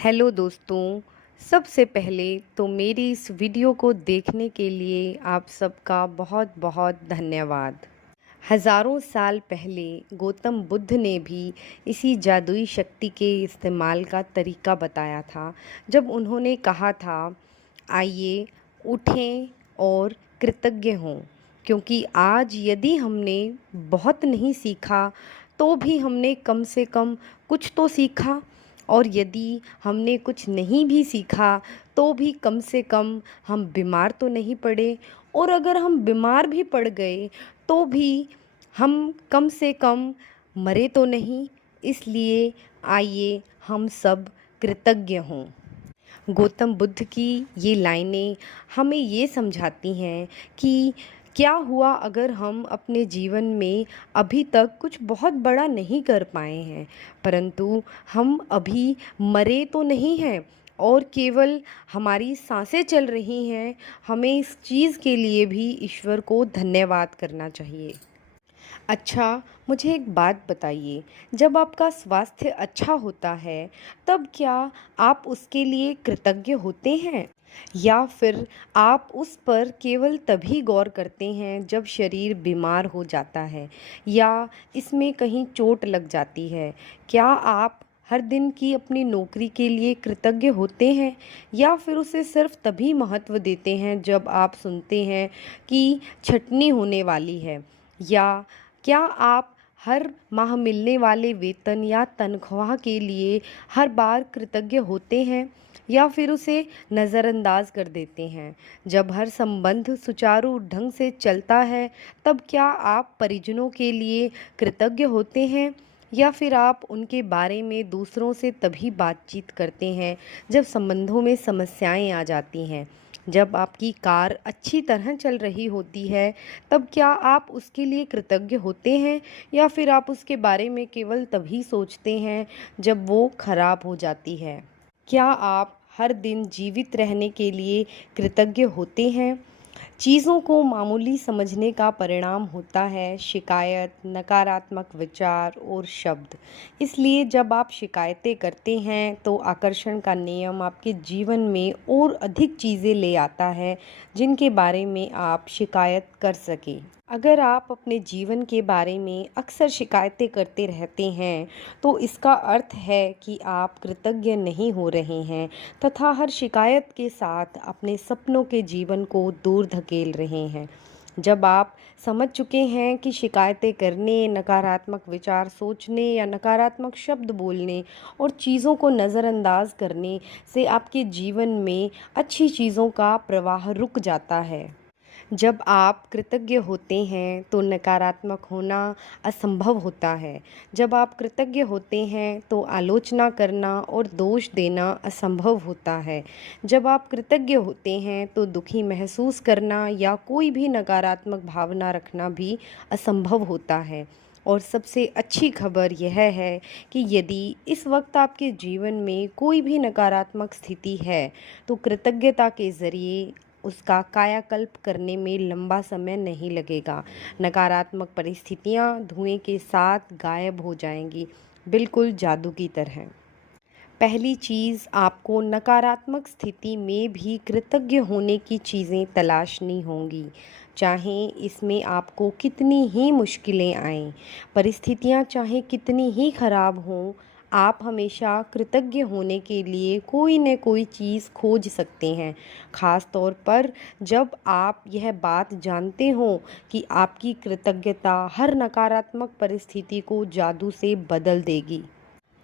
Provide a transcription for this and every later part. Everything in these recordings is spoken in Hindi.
हेलो दोस्तों। सबसे पहले तो मेरी इस वीडियो को देखने के लिए आप सबका बहुत बहुत धन्यवाद। हज़ारों साल पहले गौतम बुद्ध ने भी इसी जादुई शक्ति के इस्तेमाल का तरीका बताया था, जब उन्होंने कहा था, आइए उठें और कृतज्ञ हों, क्योंकि आज यदि हमने बहुत नहीं सीखा तो भी हमने कम से कम कुछ तो सीखा, और यदि हमने कुछ नहीं भी सीखा तो भी कम से कम हम बीमार तो नहीं पड़े, और अगर हम बीमार भी पड़ गए तो भी हम कम से कम मरे तो नहीं। इसलिए आइए हम सब कृतज्ञ हों। गौतम बुद्ध की ये लाइनें हमें ये समझाती हैं कि क्या हुआ अगर हम अपने जीवन में अभी तक कुछ बहुत बड़ा नहीं कर पाए हैं, परंतु हम अभी मरे तो नहीं हैं और केवल हमारी सांसें चल रही हैं। हमें इस चीज़ के लिए भी ईश्वर को धन्यवाद करना चाहिए। अच्छा, मुझे एक बात बताइए, जब आपका स्वास्थ्य अच्छा होता है तब क्या आप उसके लिए कृतज्ञ होते हैं, या फिर आप उस पर केवल तभी गौर करते हैं जब शरीर बीमार हो जाता है या इसमें कहीं चोट लग जाती है? क्या आप हर दिन की अपनी नौकरी के लिए कृतज्ञ होते हैं, या फिर उसे सिर्फ तभी महत्व देते हैं जब आप सुनते हैं कि छंटनी होने वाली है? या क्या आप हर माह मिलने वाले वेतन या तनख्वाह के लिए हर बार कृतज्ञ होते हैं, या फिर उसे नज़रअंदाज कर देते हैं? जब हर संबंध सुचारू ढंग से चलता है तब क्या आप परिजनों के लिए कृतज्ञ होते हैं, या फिर आप उनके बारे में दूसरों से तभी बातचीत करते हैं जब संबंधों में समस्याएं आ जाती हैं? जब आपकी कार अच्छी तरह चल रही होती है तब क्या आप उसके लिए कृतज्ञ होते हैं, या फिर आप उसके बारे में केवल तभी सोचते हैं जब वो खराब हो जाती है? क्या आप हर दिन जीवित रहने के लिए कृतज्ञ होते हैं? चीज़ों को मामूली समझने का परिणाम होता है शिकायत, नकारात्मक विचार और शब्द। इसलिए जब आप शिकायतें करते हैं तो आकर्षण का नियम आपके जीवन में और अधिक चीज़ें ले आता है जिनके बारे में आप शिकायत कर सकें। अगर आप अपने जीवन के बारे में अक्सर शिकायतें करते रहते हैं तो इसका अर्थ है कि आप कृतज्ञ नहीं हो रहे हैं, तथा हर शिकायत के साथ अपने सपनों के जीवन को दूर धकेल रहे हैं। जब आप समझ चुके हैं कि शिकायतें करने, नकारात्मक विचार सोचने या नकारात्मक शब्द बोलने और चीज़ों को नज़रअंदाज करने से आपके जीवन में अच्छी चीज़ों का प्रवाह रुक जाता है। जब आप कृतज्ञ होते हैं तो नकारात्मक होना असंभव होता है। जब आप कृतज्ञ होते हैं तो आलोचना करना और दोष देना असंभव होता है। जब आप कृतज्ञ होते हैं तो दुखी महसूस करना या कोई भी नकारात्मक भावना रखना भी असंभव होता है। और सबसे अच्छी खबर यह है कि यदि इस वक्त आपके जीवन में कोई भी नकारात्मक स्थिति है तो कृतज्ञता के ज़रिए उसका कायाकल्प करने में लंबा समय नहीं लगेगा। नकारात्मक परिस्थितियाँ धुएं के साथ गायब हो जाएंगी, बिल्कुल जादू की तरह। पहली चीज़, आपको नकारात्मक स्थिति में भी कृतज्ञ होने की चीज़ें तलाशनी होंगी, चाहे इसमें आपको कितनी ही मुश्किलें आएं, परिस्थितियाँ चाहे कितनी ही खराब हों। आप हमेशा कृतज्ञ होने के लिए कोई न कोई चीज़ खोज सकते हैं, ख़ास तौर पर जब आप यह बात जानते हो कि आपकी कृतज्ञता हर नकारात्मक परिस्थिति को जादू से बदल देगी।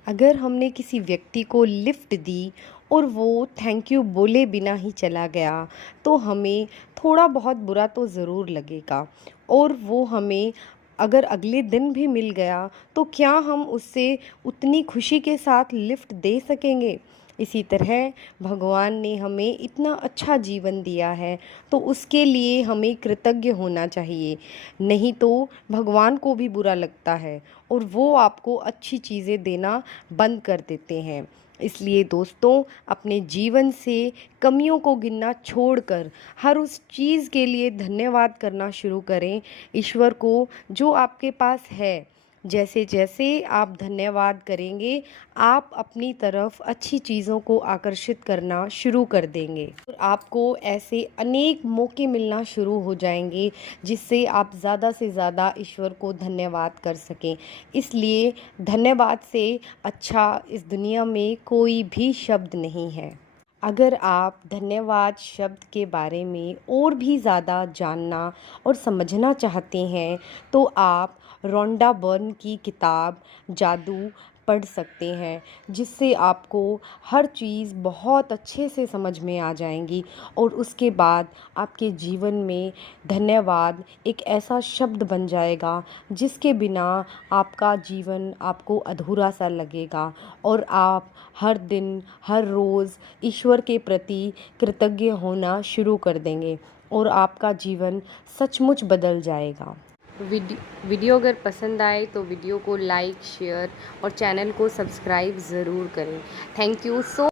अगर हमने किसी व्यक्ति को लिफ्ट दी और वो थैंक यू बोले बिना ही चला गया तो हमें थोड़ा बहुत बुरा तो ज़रूर लगेगा, और वो हमें अगर अगले दिन भी मिल गया तो क्या हम उससे उतनी खुशी के साथ लिफ्ट दे सकेंगे? इसी तरह भगवान ने हमें इतना अच्छा जीवन दिया है तो उसके लिए हमें कृतज्ञ होना चाहिए, नहीं तो भगवान को भी बुरा लगता है और वो आपको अच्छी चीज़ें देना बंद कर देते हैं। इसलिए दोस्तों, अपने जीवन से कमियों को गिनना छोड़कर हर उस चीज़ के लिए धन्यवाद करना शुरू करें ईश्वर को जो आपके पास है। जैसे जैसे आप धन्यवाद करेंगे, आप अपनी तरफ अच्छी चीज़ों को आकर्षित करना शुरू कर देंगे और आपको ऐसे अनेक मौके मिलना शुरू हो जाएंगे जिससे आप ज़्यादा से ज़्यादा ईश्वर को धन्यवाद कर सकें। इसलिए धन्यवाद से अच्छा इस दुनिया में कोई भी शब्द नहीं है। अगर आप धन्यवाद शब्द के बारे में और भी ज़्यादा जानना और समझना चाहते हैं तो आप रोंडा बर्न की किताब जादू पढ़ सकते हैं, जिससे आपको हर चीज़ बहुत अच्छे से समझ में आ जाएंगी और उसके बाद आपके जीवन में धन्यवाद एक ऐसा शब्द बन जाएगा जिसके बिना आपका जीवन आपको अधूरा सा लगेगा और आप हर दिन हर रोज़ ईश्वर के प्रति कृतज्ञ होना शुरू कर देंगे और आपका जीवन सचमुच बदल जाएगा। वीडियो अगर पसंद आए तो वीडियो को लाइक, शेयर और चैनल को सब्सक्राइब ज़रूर करें। Thank you so